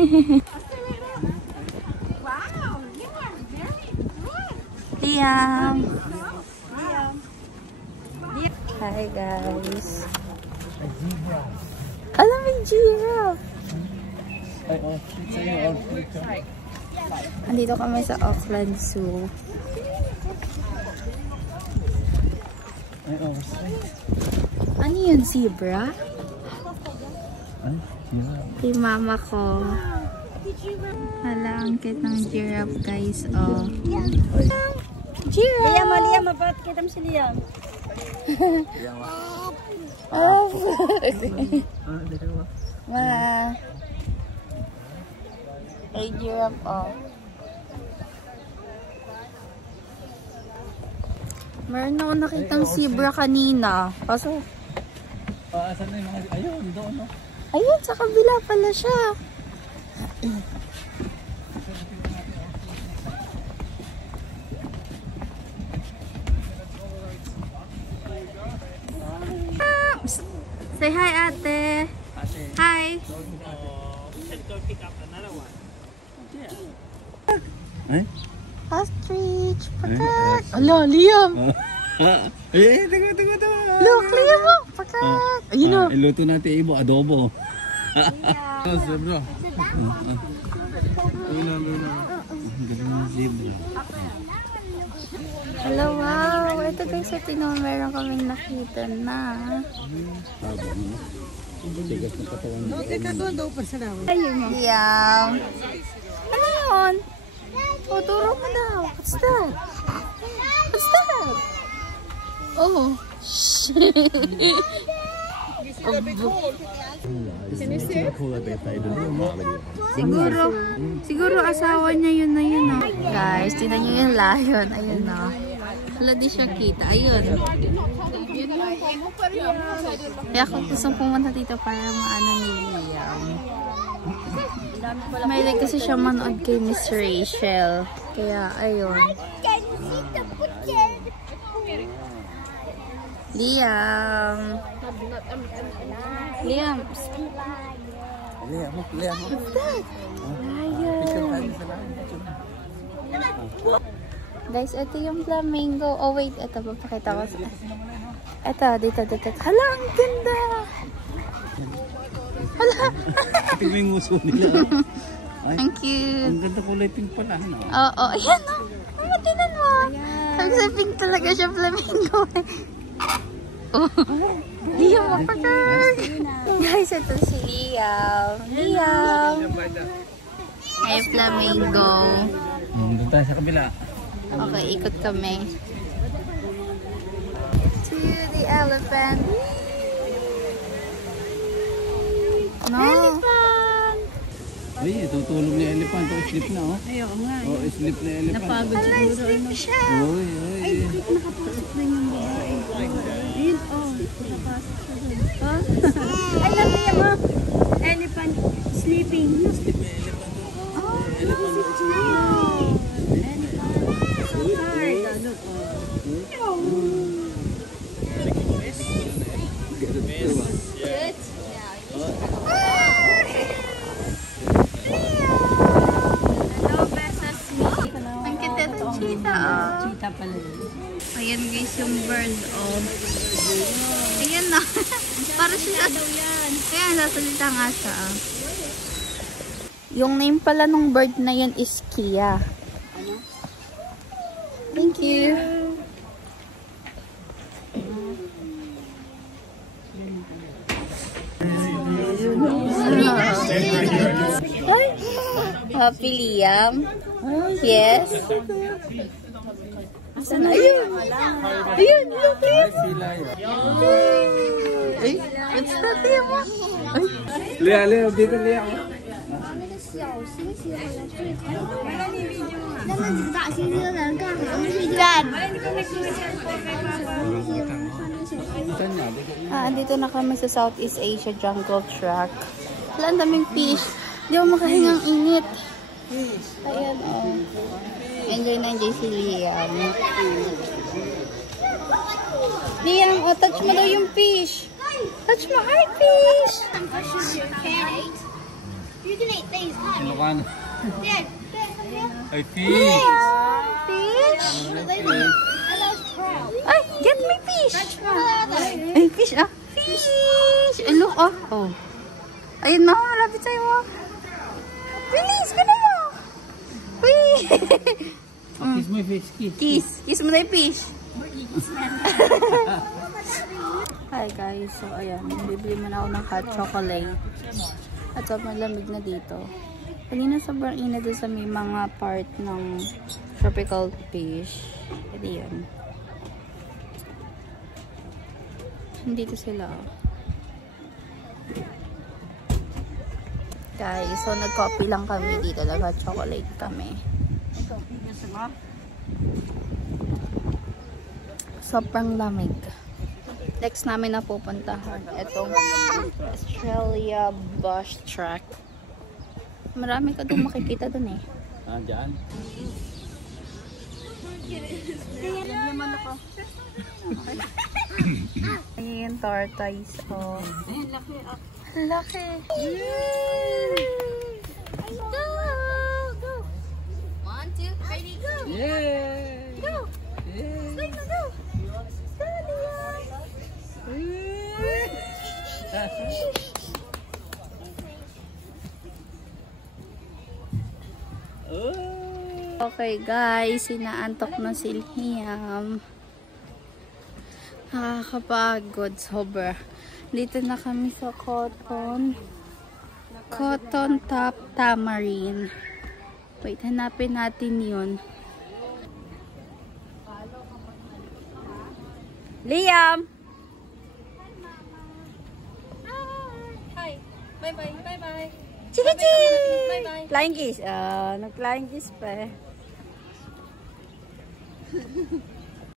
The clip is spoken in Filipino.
Wow, you are very good. Liam. Hi guys. Alam mo yung giraffe. Andito kami sa Auckland Zoo. Ano yun, zebra? Kay mama ko. Hala, ang cute ng giraffe guys. Oh. Giraffe! Liam, mabat kita mo si Liam. Ay, giraffe, oh. Meron ako nakitang zebra kanina. Kaso, saan na yung mga... Ayun, doon, no? ayun, sa kabila pala siya. Say hi, ate. Hi. Ay? Ostrich. Pakak. Ala, Liam. Teka. Look, Liam mo. Pakak. Ayun na. Iluto natin ibo, adobo. Zebra. Hello, wow. Ito guys, ito naman meron kaming nakita na. Tigas na katawan. Liam. Ano yun? O, turo mo daw. What's that? What's that? Oh. Siguro asawa niya yun na yun. Oh. Guys, tingnan niyo yung lion. Ayun o. Wala di siya kita. Ayun. Kaya ako gustong pumunta dito para maano ni Liam. May kasi siya manood kay Miss Rachel. Kaya, ayun. Liam. Liam. Guys, ito yung flamingo. Oh, wait. Ito, papakita ko. Ito, dito. Hala, ang ganda! Hala! Ito yung uso nila. Thank you. Ang ganda kulay pink pala. Oo, ayan o. Ano, tinan mo. Sabi sa pink talaga siya, flamingo. Oh, Liam, mapakag. Guys, ito si Liam. Ay, flamingo. Doon tayo sa kabila. Okay, ikot kami. To the elephant. No. Elephant! Uy, tutulog na elephant. O, sleep na, oh. Ayoko nga. O, sleep na elephant. Napagod siguro. Sleep siya. Uy. Ay, bakit nakapasok na yung babae? Ayun, oh. Nakapasok siya dun. Oh. Ay, lang Liam, oh. Elephant sleeping. Sleep na elephant. Oh, elephant. Cheetah pala. Ayan guys yung bird. Oh. Ayan na. Para siya yan. Ayan, sasalita nga siya. Yung name pala ng bird na yan is Kia. Thank you. Happy Liam. Yes. Asan na? Ayun. Ayun, look it. Ay, what's that, Liam? Ay. Liam, dito Liam. Dad. Andito na kami sa Southeast Asia Jungle Track. Wala, ang daming fish. Di ako makahingang init. Ayan, oh. Enjoy na enjoy si Liam. Liam, oh, touch mo daw yung fish. Touch mo. Hi, fish! You can eat these, huh? Ilocano. Dad, come here. Ay, fish! Fish? What are they doing? Are those trout? Ay, get me fish! What are they? Ay, fish ah. Fish! Ay, look oh. Oh. Ayun na, malapit sa'yo ah. Bilis, gano'n mo. Wee! Kiss mo yung fish, kiss. Kiss. Kiss mo na yung fish. Hi guys, so ayan, bibili muna ako ng hot chocolate. At sobrang lamig na dito. Kanina sobrang init doon sa may mga part ng tropical fish. Hindi yun. Nandito sila. Guys, so nag-coffee lang kami dito. Nag-chocolate kami. Sobrang lamig. Next namin na pupuntahan itong Australia Bush Track. Marami ka doon makikita doon eh. Ah, dyan. Ayan, tortoise. Oh. Laki. Go! Go! 1, 2, 3, go! Yay! Go! Yay! Swing na, go! Okay guys, inaantok na si Liam. Nakakapagod sobra. Dito na kami sa Cotton Top Tamarind. Wait, hanapin natin yun. Liam! Hi. Bye-bye. Bye-bye. Chiki-chi! Bye-bye. Flying kiss. Nag-flying kiss pa eh.